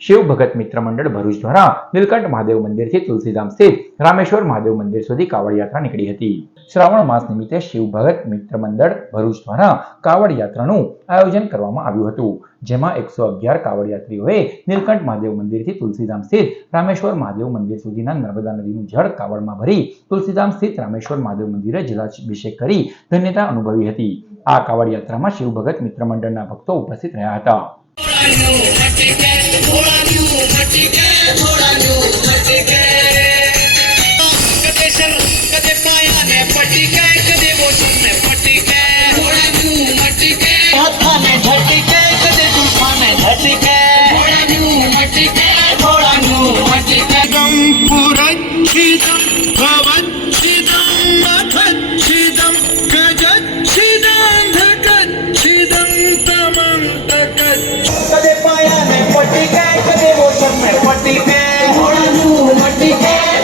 શિવ ભગત મિત્ર મંડળ ભરૂચ દ્વારા નીલકંઠ મહાદેવ મંદિરથી તુલસીધામ સ્થિત રામેશ્વર મહાદેવ મંદિર સુધી કાવડ યાત્રા નીકળી હતી. શ્રાવણ માસ નિમિત્તે શિવ ભગત મિત્ર મંડળ ભરૂચ દ્વારા કાવડ યાત્રાનું આયોજન કરવામાં આવ્યું હતું. જેમાં એકસો અગિયાર કાવડ યાત્રીઓએ નીલકંઠ મહાદેવ મંદિરથી તુલસીધામ સ્થિત રામેશ્વર મહાદેવ મંદિર સુધીના નર્મદા નદીનું જળ કાવડમાં ભરી તુલસીધામ સ્થિત રામેશ્વર મહાદેવ મંદિરે જલાભિષેક કરી ધન્યતા અનુભવી હતી. આ કાવડ યાત્રામાં શિવ ભગત મિત્ર મંડળના ભક્તો ઉપસ્થિત રહ્યા હતા. थोड़ा न्यू हट के थोड़ा न्यू हट के कदे सर कदे पाया ने पटी के कदे वो ने पटी के थोड़ा न्यू हट के हाथा ने झट के कदे तूफ़ान ने झट के थोड़ा न्यू हट के थोड़ा न्यू हट के गम पुरच्छिदम भवच्छिदम मथच्छिदम गजच्छिदम धकच्छिदम तमंत